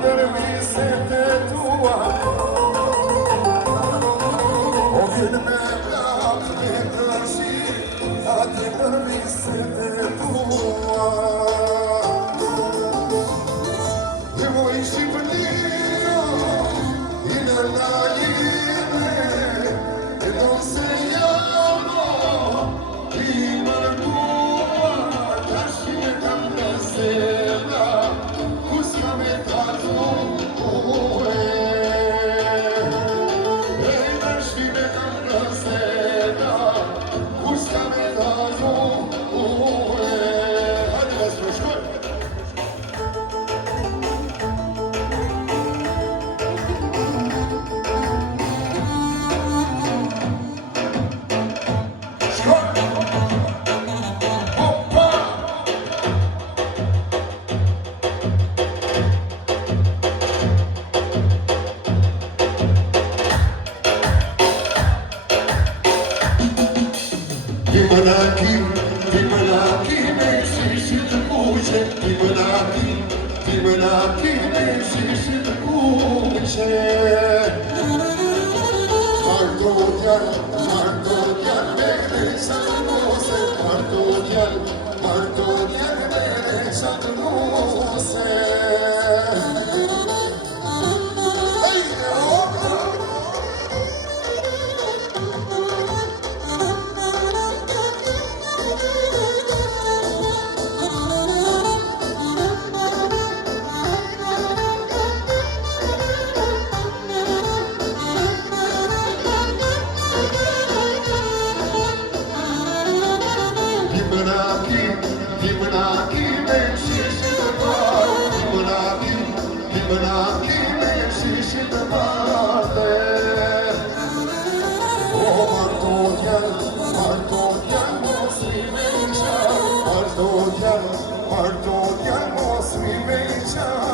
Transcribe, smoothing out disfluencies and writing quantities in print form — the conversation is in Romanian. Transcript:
ndër viset e tua o vjen me plak me kërshi atë ndër viset e tua dhe moj Shqipënia i në lajime e do se jamo i mërgua tash me kam në zemra kus ka me tatu tash me kam në zemra kus ka me tatu hajde vas me shkoj Ti më laki me shishit kuqe Ti më laki me shishit kuqe Marto djall me gresha të mose Marto djall me gresha të mose Marto djall mos mi veqa